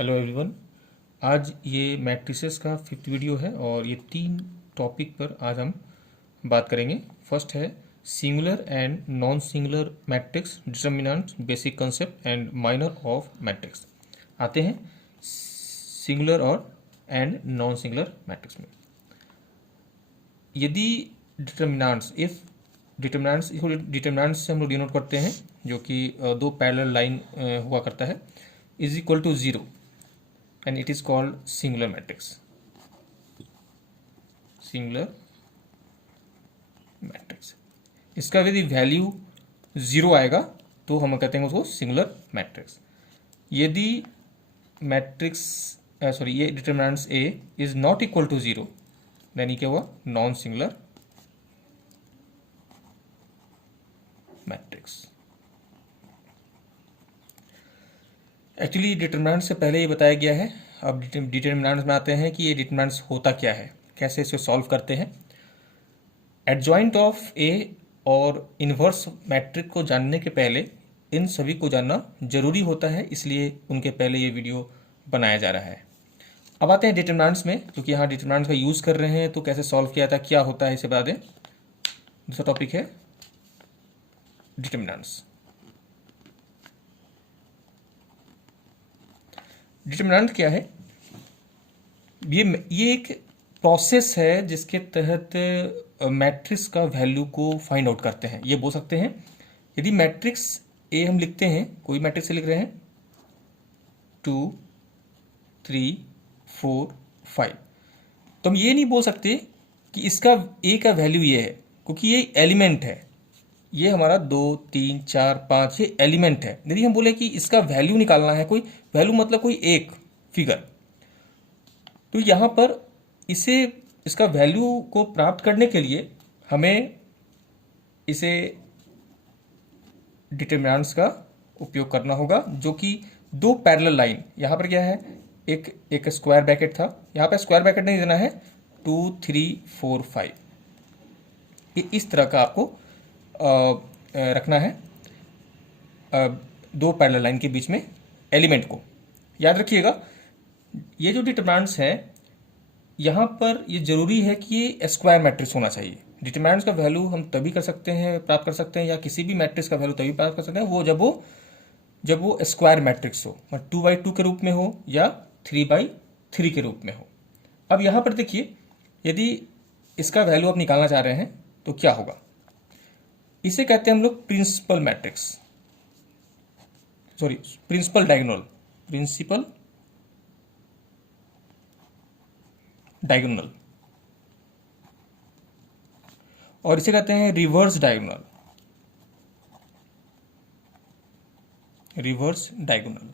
Hello everyone. आज ये matrices का फिफ्थ वीडियो है और ये तीन टॉपिक पर आज हम बात करेंगे। फर्स्ट है singular and non singular matrix, determinant, basic concept and minor of matrix. आते हैं सिंगुलर और एंड नॉन सिंगुलर मैट्रिक्स में। यदि डिटर्मिनेंट्स, इफ डिटर्मिनेंट्स, इसको डिटर्मिनेंट्स से हम लोग डिनोट करते हैं जो कि दो पैरेलल लाइन हुआ करता है, is equal to zero and it is called singular matrix. Singular matrix, इसका यदि वैल्यू जीरो आएगा तो हम कहते हैं उसको सिंगुलर मैट्रिक्स। यदि मैट्रिक्स ये determinants A is not equal to zero, then ये क्या हुआ? Non singular matrix. Actually determinant से पहले ये बताया गया है। अब डिटर्मिनेंट्स में आते हैं कि ये डिटर्मिनेंट्स होता क्या है, कैसे इसे सॉल्व करते हैं। एडजॉइंट ऑफ ए और इन्वर्स मैट्रिक को जानने के पहले इन सभी को जानना जरूरी होता है, इसलिए उनके पहले ये वीडियो बनाया जा रहा है। अब आते हैं डिटर्मिनेंट्स में, क्योंकि यहाँ डिटर्मिनेंट्स का यूज़ कर रहे हैं तो कैसे सॉल्व किया था, क्या होता है, इसे बता दें। दूसरा टॉपिक है डिटर्मिनेंट्स। डिटर्मिनेंट क्या है? ये एक प्रोसेस है जिसके तहत मैट्रिक्स का वैल्यू को फाइंड आउट करते हैं। ये बोल सकते हैं यदि मैट्रिक्स ए हम लिखते हैं, कोई मैट्रिक्स से लिख रहे हैं 2 3 4 5, तो हम ये नहीं बोल सकते कि इसका ए का वैल्यू ये है, क्योंकि ये एलिमेंट है। ये हमारा 2 3 4 5 ये एलिमेंट है। यदि हम बोले कि इसका वैल्यू निकालना है, कोई वैल्यू मतलब कोई एक फिगर, तो यहाँ पर इसका वैल्यू को प्राप्त करने के लिए हमें इसे डिटर्मिनेंट्स का उपयोग करना होगा, जो कि दो पैरेलल लाइन, यहाँ पर क्या है, एक स्क्वायर ब्रैकेट था, यहाँ पर स्क्वायर ब्रैकेट नहीं देना है, 2 3 4 5, ये इस तरह का आपको रखना है दो पैरेलल लाइन के बीच में एलिमेंट को। याद रखिएगा, ये जो डिटर्मिनेंट्स हैं यहाँ पर ये जरूरी है कि ये स्क्वायर मैट्रिक्स होना चाहिए। डिटर्मिनेंट्स का वैल्यू हम तभी कर सकते हैं, प्राप्त कर सकते हैं, या किसी भी मैट्रिक्स का वैल्यू तभी प्राप्त कर सकते हैं वो जब वो स्क्वायर मैट्रिक्स हो, 2x2 के रूप में हो या 3x3 के रूप में हो। अब यहाँ पर देखिए, यदि इसका वैल्यू आप निकालना चाह रहे हैं तो क्या होगा? इसे कहते हैं हम लोग principal matrix, sorry principal diagonal, principal diagonal, और इसे कहते हैं रिवर्स डायगोनल, रिवर्स डायगोनल।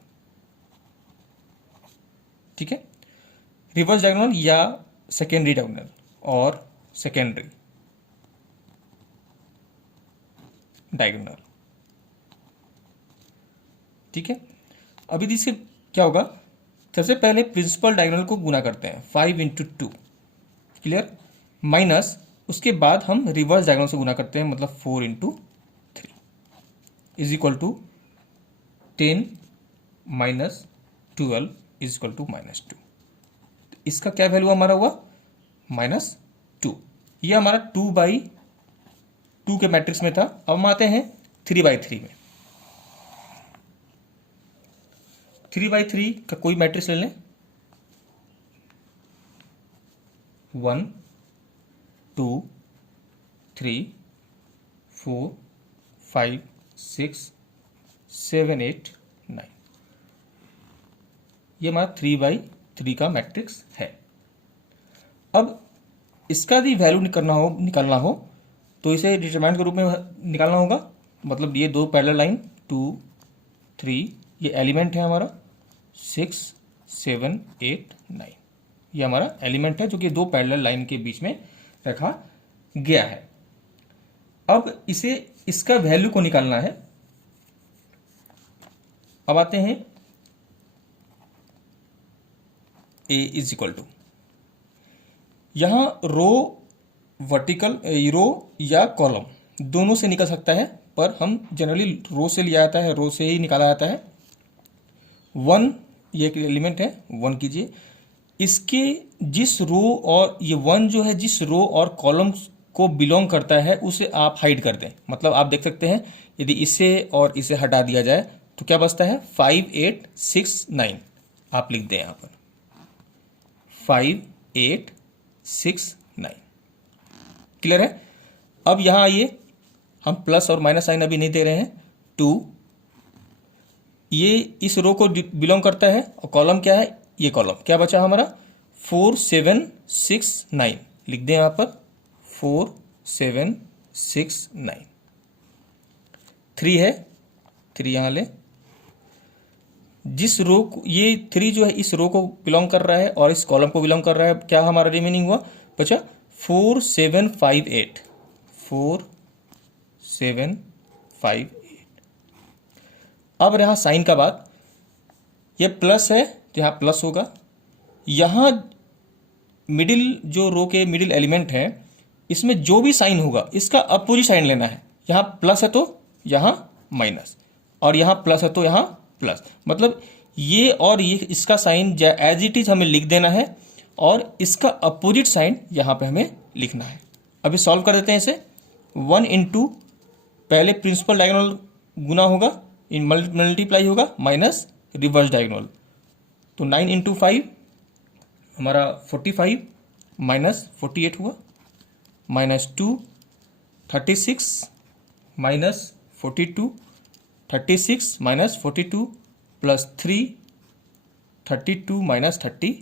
ठीक है, रिवर्स डायगोनल या सेकेंडरी डायगोनल और सेकेंडरी डायगोनल। ठीक है, अभी इससे क्या होगा? सबसे पहले प्रिंसिपल डायगोनल को गुना करते हैं 5 × 2, क्लियर, माइनस उसके बाद हम रिवर्स डायगोनल से गुना करते हैं, मतलब 4 × 3 is equal to 10 - 12 is equal to -2। इसका क्या वैल्यू हमारा हुआ? -2। ये हमारा 2/2 के मैट्रिक्स में था। अब हम आते हैं 3/3 में। 3/3 का कोई मैट्रिक्स ले लें, 1 2 3 4 5 6 7 8 9, ये हमारा 3/3 का मैट्रिक्स है। अब इसका यदि वैल्यू निकालना हो तो इसे डिटरमिनेंट के रूप में निकालना होगा, मतलब ये दो पैरेलल लाइन 2 3, ये एलिमेंट है हमारा, 6 7 8 9, ये हमारा एलिमेंट है जो कि दो पैरेलल लाइन के बीच में रखा गया है। अब इसका वैल्यू को निकालना है। अब आते हैं a इज इक्वल टू, यहां रो वर्टिकल, रो या कॉलम दोनों से निकल सकता है, पर हम जनरली रो से लिया जाता है, रो से ही निकाला जाता है। 1 ये एक एलिमेंट है, 1 कीजिए। इसके जिस रो और ये 1 जो है जिस रो और कॉलम को बिलोंग करता है उसे आप हाइड कर दें। मतलब आप देख सकते हैं यदि इसे और इसे हटा दिया जाए तो क्या बचता है, 5 8 6 9। आप लिख दें यहाँ पर 5 8 6 9। क्लियर है। अब यहाँ आइए, हम प्लस और माइनस साइन अभी नहीं दे रहे हैं। 2 ये इस रो को बिलोंग करता है और कॉलम क्या है, ये कॉलम क्या बचा हमारा, 4 7 6 9। लिख दें यहाँ पर 4 7 6 9। 3 है, 3 यहाँ ले। जिस रो को ये 3 जो है इस रो को बिलोंग कर रहा है और इस कॉलम को बिलोंग कर रहा है, क्या हमारा रिमेनिंग हुआ बचा 4 7 5 8। 4 7 5 8। अब रहा साइन का बात, ये प्लस है तो यहाँ प्लस होगा। यहाँ मिडिल जो रो के मिडिल एलिमेंट है इसमें जो भी साइन होगा इसका अपोजिट साइन लेना है। यहाँ प्लस है तो यहाँ माइनस, और यहाँ प्लस है तो यहाँ प्लस। मतलब ये और ये इसका साइन एज इट इज हमें लिख देना है और इसका अपोजिट साइन यहाँ पे हमें लिखना है। अभी सॉल्व कर देते हैं इसे। 1 इंटू पहले प्रिंसिपल डायगोनल गुना होगा, इन मल्टीप्लाई होगा, माइनस रिवर्स डायगोनल। तो 9 इंटू 5 हमारा 45 माइनस 48 हुआ, minus 2 36 minus 42 36 minus 42 plus 3 32 minus 35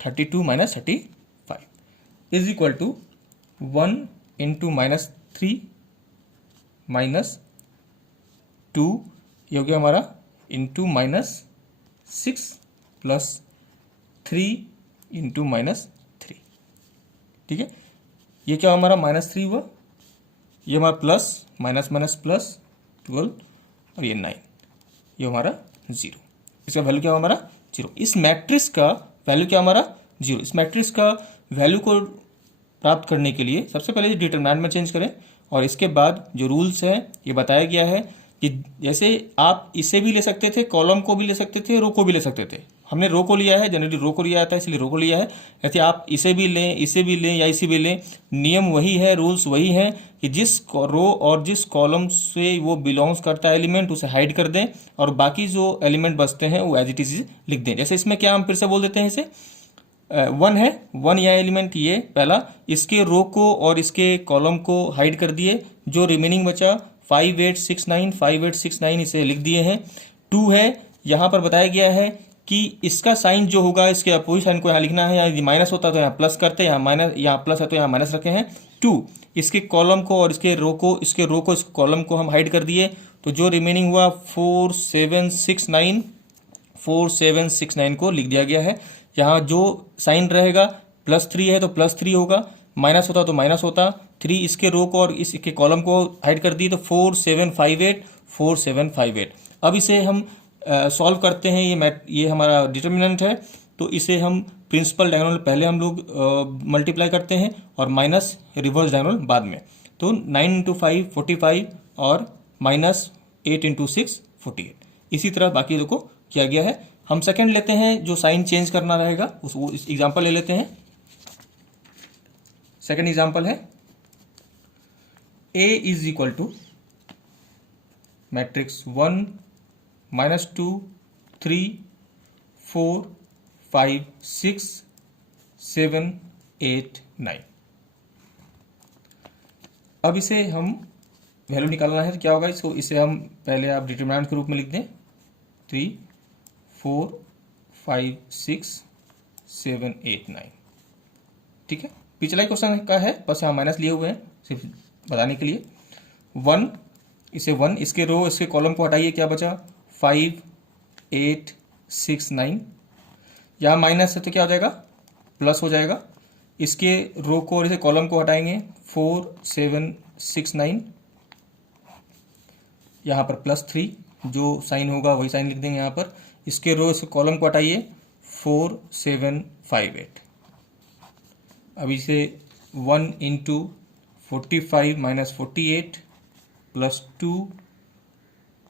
32 minus 35 is equal to 1 into minus 3 minus 2, ये हो गया हमारा, into minus 6 plus 3 into minus 3। ठीक है, ये क्या हमारा माइनस 3 हुआ, ये हमारा प्लस माइनस माइनस प्लस 12 और ये 9, ये हमारा 0। इसका वैल्यू क्या हमारा 0। इस मैट्रिक्स का वैल्यू क्या हमारा 0। इस मैट्रिक्स का वैल्यू को प्राप्त करने के लिए सबसे पहले डिटरमिनेंट में चेंज करें और इसके बाद जो रूल्स है ये बताया गया है कि जैसे आप इसे भी ले सकते थे, कॉलम को भी ले सकते थे, रो को भी ले सकते थे। हमने रो को लिया है, जनरली रो को लिया जाता है इसलिए रो को लिया है। ऐसे आप इसे भी लें, इसे भी लें या इसे भी लें, नियम वही है, रूल्स वही हैं कि जिस रो और जिस कॉलम से वो बिलोंग्स करता है एलिमेंट उसे हाइड कर दें और बाकी जो एलिमेंट बचते हैं वो एज इट इज लिख दें। जैसे इसमें क्या हम फिर से बोल देते हैं, इसे 1 है, 1 यह एलिमेंट ये पहला, इसके रो को और इसके कॉलम को हाइड कर दिए। जो रिमेनिंग बचा 5 8 6 9 5 8 6 9 इसे लिख दिए हैं। 2 है, यहाँ पर बताया गया है कि इसका साइन जो होगा इसके अपोजिट साइन को यहाँ लिखना है। यदि माइनस होता तो यहाँ प्लस करते, यहाँ माइनस, यहाँ प्लस है तो यहाँ माइनस रखे हैं। 2 इसके कॉलम को और इसके रो को इस कॉलम को हम हाइड कर दिए। तो जो रिमेनिंग हुआ 4 7 6 9 4 7 6 9 को लिख दिया गया है। यहाँ जो साइन रहेगा प्लस 3 है तो प्लस 3 होगा, माइनस होता तो माइनस होता। 3 इसके रो को और इसके कॉलम को हाइड कर दी तो 4 7 5 8 4 7 5 8। अब इसे हम सॉल्व करते हैं। ये हमारा डिटर्मिनेंट है तो इसे हम प्रिंसिपल डायगोनल पहले हम लोग मल्टीप्लाई करते हैं और माइनस रिवर्स डायगोनल बाद में। तो 9 इंटू 5 45 और माइनस 8 इंटू 6 48। इसी तरह बाकी देखो किया गया है। हम सेकंड लेते हैं, जो साइन चेंज करना रहेगा वो इस एग्जाम्पल ले लेते हैं। सेकंड एग्जाम्पल है A is equal to matrix 1 -2 3 4 5 6 7 8 9। अब इसे हम वैल्यू निकालना है तो क्या होगा, इसको इसे हम पहले आप डिटरमिनेंट के रूप में लिख दें 3 4 5 6 7 8 9। ठीक है, पिछला ही क्वेश्चन का है, बस यहाँ माइनस लिए हुए हैं सिर्फ बताने के लिए। 1 इसे 1 इसके रो इसके कॉलम को हटाइए, क्या बचा 5 8 6 9। यहाँ माइनस है तो क्या हो जाएगा प्लस हो जाएगा। इसके रो को और इसे कॉलम को हटाएंगे 4 7 6 9। यहाँ पर प्लस 3 जो साइन होगा वही साइन लिख देंगे यहाँ पर। इसके रो इसके कॉलम को हटाइए 4 7 5 8। अब इसे 1 into 45 minus 48 plus 2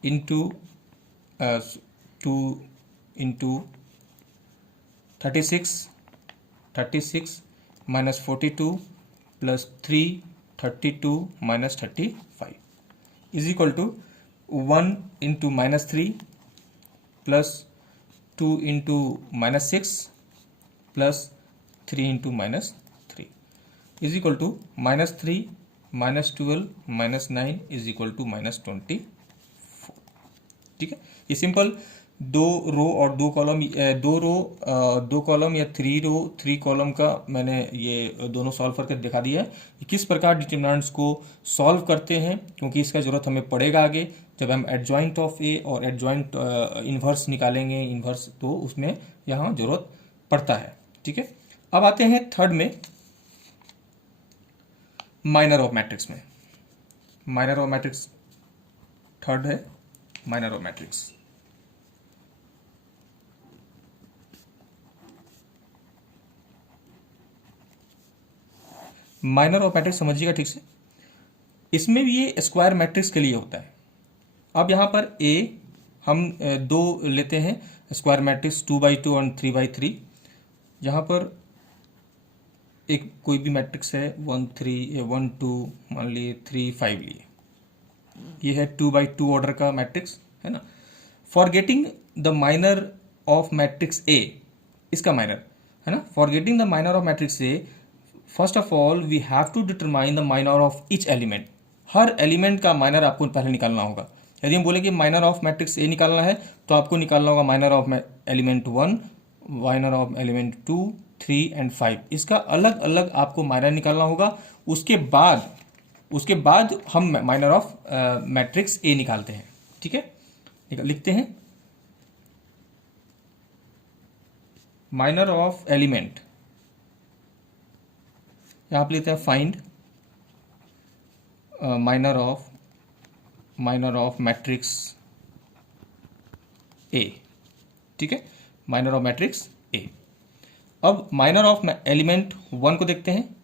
into 2 into 36 minus 42 plus 3 32 minus 35 is equal to 1 into -3 plus 2 into -6 plus 3 into -3 is equal to -3 -12 -9 is equal to -24। ठीक है, ये सिंपल दो रो और दो कॉलम दो कॉलम या 3 कॉलम का मैंने ये दोनों सॉल्व करके दिखा दिया है कि किस प्रकार डिटरमिनेंट्स को सॉल्व करते हैं, क्योंकि इसका जरूरत हमें पड़ेगा आगे जब हम एडजॉइंट ऑफ ए और एडजॉइंट इन्वर्स निकालेंगे इन्वर्स, तो उसमें यहाँ जरूरत पड़ता है। ठीक है, अब आते हैं थर्ड में, माइनर ऑफ मैट्रिक्स में। माइनर ऑफ मैट्रिक्स थर्ड है, minor of matrix. Minor of matrix समझिएगा ठीक से, इसमें भी ये स्क्वायर मैट्रिक्स के लिए होता है। अब यहाँ पर ए हम दो लेते हैं स्क्वायर मैट्रिक्स 2x2 और 3x3। यहाँ पर एक कोई भी मैट्रिक्स है 1 3 1 2 मान लिए 3 5 लिए, ये है 2x2 ऑर्डर का मैट्रिक्स है ना। For getting the minor of matrix A, इसका माइनर है ना, for getting the minor of matrix A first of all we have to determine the minor of each element. हर एलिमेंट का minor आपको पहले निकालना होगा। यदि हम बोले कि माइनर ऑफ मैट्रिक्स ए निकालना है तो आपको निकालना होगा minor of element 1, minor of element 2, 3 and 5। इसका अलग अलग आपको माइनर निकालना होगा। उसके बाद हम माइनर ऑफ मैट्रिक्स ए निकालते हैं। ठीक है, लिखते हैं माइनर ऑफ एलिमेंट, यहाँ पे लेते हैं फाइंड माइनर ऑफ मैट्रिक्स ए। ठीक है, माइनर ऑफ मैट्रिक्स ए। अब माइनर ऑफ एलिमेंट 1 को देखते हैं।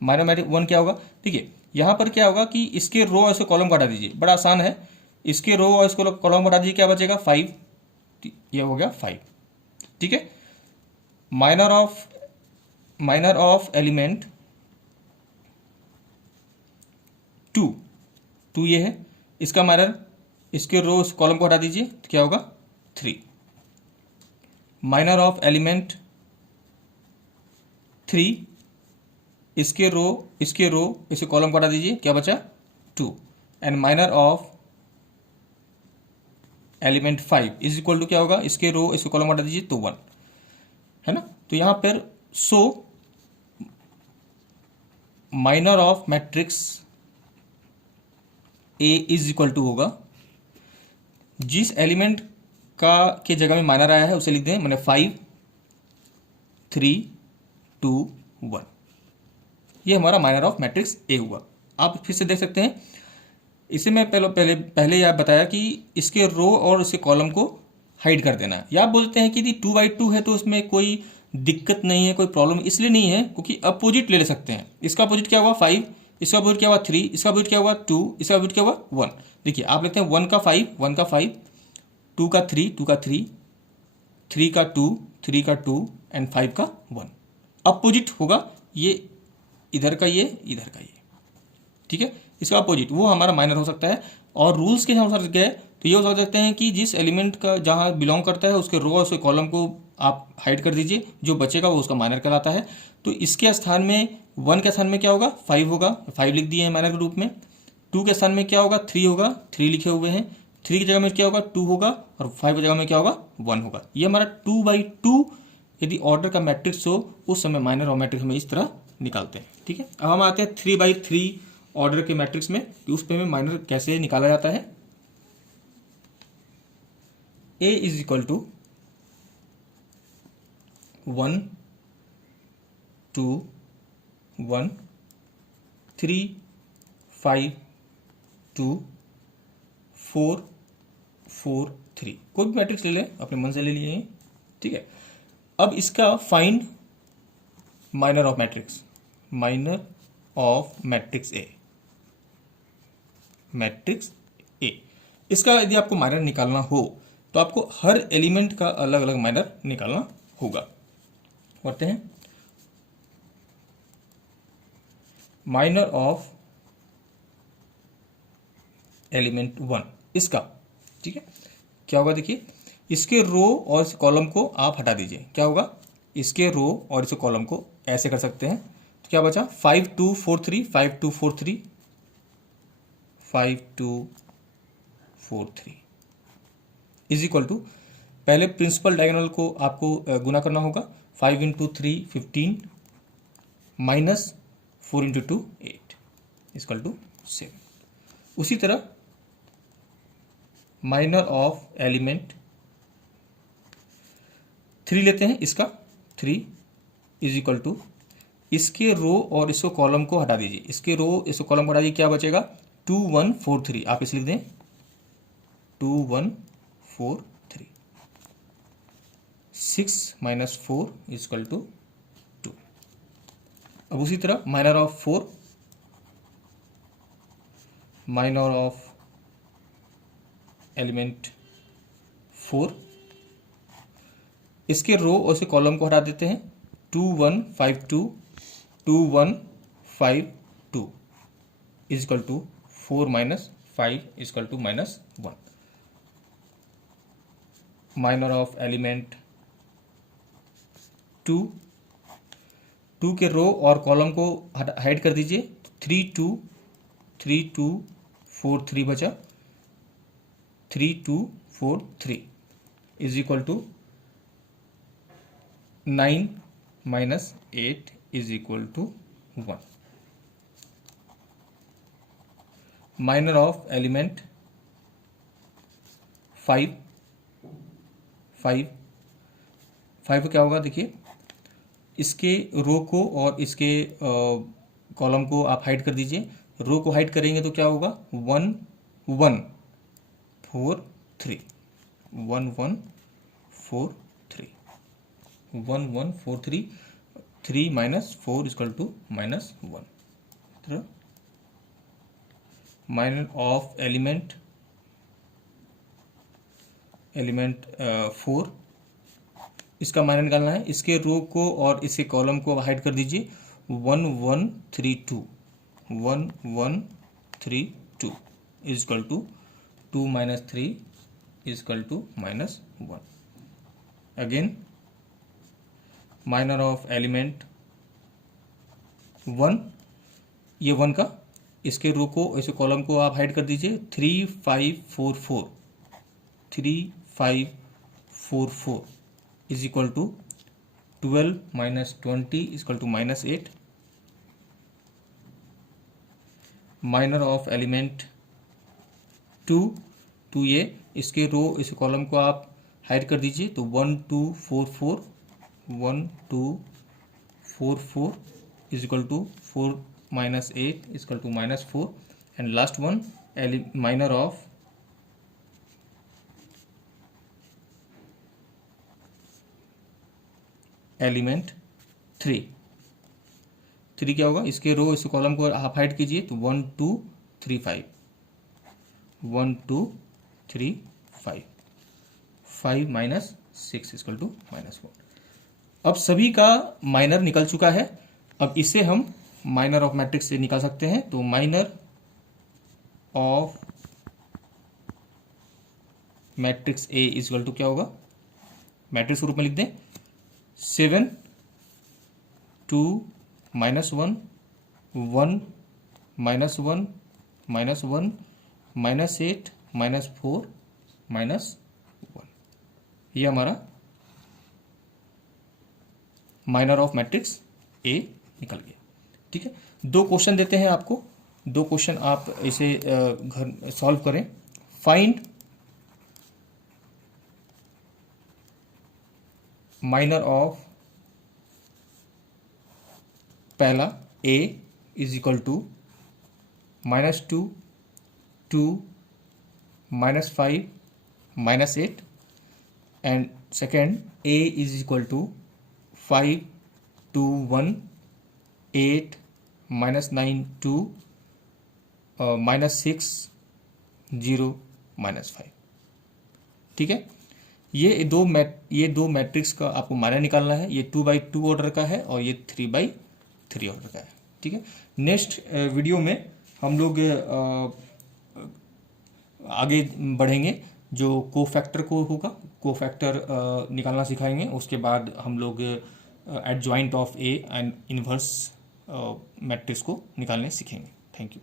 माइनर मैट्रिक्स 1 क्या होगा, देखिए यहाँ पर क्या होगा कि इसके रो और इसके कॉलम को हटा दीजिए, बड़ा आसान है। इसके रो और इसको कॉलम को हटा दीजिए, क्या बचेगा 5, ये हो गया 5। ठीक है, माइनर ऑफ एलिमेंट 2 ये है, इसका माइनर, इसके रो इस कॉलम को हटा दीजिए तो क्या होगा 3। माइनर ऑफ एलिमेंट 3, इसके रो इसके कॉलम को हटा दीजिए, क्या बचा 2। And minor of element 5 is equal to क्या होगा, इसके रो इसके कॉलम को हटा दीजिए तो 1 है ना। तो यहां पर minor of matrix A is equal to होगा, जिस एलिमेंट का के जगह में माइनर आया है उसे लिख दें, मैंने 5 3 2 1। ये हमारा माइनर ऑफ मैट्रिक्स ए हुआ। आप फिर से देख सकते हैं, इसे मैं पहले यह बताया कि इसके रो और इसके कॉलम को हाइड कर देना। या आप बोलते हैं कि यदि 2x2 है तो उसमें कोई दिक्कत नहीं है, कोई प्रॉब्लम इसलिए नहीं है क्योंकि अपोजिट ले सकते हैं। इसका अपोजिट क्या हुआ 5, इसका अपोजिट क्या हुआ 3, इसका अपोजिट क्या हुआ 2, इसका अपोजिट क्या हुआ 1। देखिए आप लेते हैं 1 का 5, 2 का 3, 2 का 3, 3 का 2, 3 का 2 एंड 5 का 1। अपोजिट होगा ये इधर का ये, इधर का ये। ठीक है, इसका अपोजिट वो हमारा माइनर हो सकता है। और रूल्स के हिसाब से गए तो ये हो सकते हैं कि जिस एलिमेंट का जहाँ बिलोंग करता है उसके रो और उसके कॉलम को आप हाइड कर दीजिए, जो बचेगा वो उसका माइनर कहलाता है। तो इसके स्थान में 1 के स्थान में क्या होगा 5 होगा, 5 लिख दिए हैं माइनर के रूप में। 2 के स्थान में क्या होगा 3 होगा, 3 लिखे हुए हैं। 3 की जगह में क्या होगा 2 होगा और 5 की जगह में क्या होगा 1 होगा। ये हमारा 2x2 यदि ऑर्डर का मैट्रिक्स हो उस समय माइनर और मैट्रिक्स हम इस तरह निकालते हैं। ठीक है, अब हम आते हैं 3x3 ऑर्डर के मैट्रिक्स में कि उस पे में माइनर कैसे निकाला जाता है। A is equal to 1 2 1 3 5 2 4 4 3। कोई भी मैट्रिक्स ले लें, अपने मन से ले लिए हैं। ठीक है, अब इसका find minor of matrix, minor of matrix A, matrix A. इसका यदि आपको माइनर निकालना हो तो आपको हर एलिमेंट का अलग अलग माइनर निकालना होगा। करते हैं माइनर ऑफ एलिमेंट 1 इसका। ठीक है, क्या होगा देखिए, इसके रो और इस कॉलम को आप हटा दीजिए। क्या होगा, इसके रो और इस कॉलम को ऐसे कर सकते हैं। तो क्या बचा 5 2 4 3 5 2 4 3 5 2 4 3 इज इक्वल टू, पहले प्रिंसिपल डायगोनल को आपको गुना करना होगा। 5 into 3 15 minus 4 into 2 8 is equal to 7। उसी तरह माइनर ऑफ एलिमेंट 3 लेते हैं, इसका 3 इज इक्वल टू, इसके रो और इसको कॉलम को हटा दीजिए। इसके रो इसको कॉलम को हटा दीजिए, क्या बचेगा 2 1 4 3। आप इसे लिख दें 2 1 4 3। 6 माइनस 4 इजकल टू 2। अब उसी तरह minor of 4, minor of element 4, इसके रो और इसके कॉलम को हटा देते हैं। 2 1 5 2 2 1 5 2 is equal to 4 minus 5 is equal to minus 1। Minor of element 2, 2 के रो और कॉलम को हाइड कर दीजिए। 3 2 3 2 4 3 बचा, 3 2 4 3 is equal to 9 minus 8 is equal to 1। Minor of element 5 5 5 क्या होगा देखिए, इसके रो को और इसके कॉलम को आप हाइड कर दीजिए। रो को हाइड करेंगे तो क्या होगा 1 1 4 3 1 1 4 3 1 1 4 3 3 minus 4 is equal to minus 1। Minor of element 4, इसका माइनर निकालना है। इसके रो को और इसके कॉलम को हाइड कर दीजिए। 1 1 3 2 1 1 3 2 is equal to 2 minus 3 is equal to minus 1। Again minor of element 1, ये 1 का, इसके रो को इसे कॉलम को आप हाइड कर दीजिए। 3 5 4 4 3 5 4 4 is equal to 12 minus 20 is equal to minus 8। Minor of element 2, 2 ये, इसके रो इस कॉलम को आप हाइड कर दीजिए। तो 1 2 4 4 1 2 4 4 is equal to 4 minus 8 is equal to minus 4। And last one minor of element 3, 3 क्या होगा, इसके रो इस कॉलम को आप हाइड कीजिए। तो 1 2 3 5 1 2 3 5 5 माइनस 6 इजकल टू माइनस 4। अब सभी का माइनर निकल चुका है। अब इसे हम माइनर ऑफ मैट्रिक्स से निकाल सकते हैं। तो minor of matrix A is equal to क्या होगा, मैट्रिक्स के रूप में लिख दें 7 2 minus 1 1 minus 1 minus 1 minus 8 minus 4 minus 1। ये हमारा माइनर ऑफ मैट्रिक्स ए निकल गया। ठीक है, 2 क्वेश्चन देते हैं आपको, 2 क्वेश्चन आप इसे घर सॉल्व करें। फाइंड माइनर ऑफ पहला a is equal to -2 2 -5 -8 and second a is equal to 5 2 1 8 -9 2 -6 0 -5। ठीक है, ये दो मैट्रिक्स का आपको मात्रा निकालना है। ये 2x2 ऑर्डर का है और ये 3x3 ऑर्डर का है। ठीक है, नेक्स्ट वीडियो में हम लोग आगे बढ़ेंगे, जो कोफैक्टर को होगा, कोफैक्टर निकालना सिखाएंगे। उसके बाद हम लोग adjoint of A and inverse matrix को निकालने सीखेंगे। Thank you.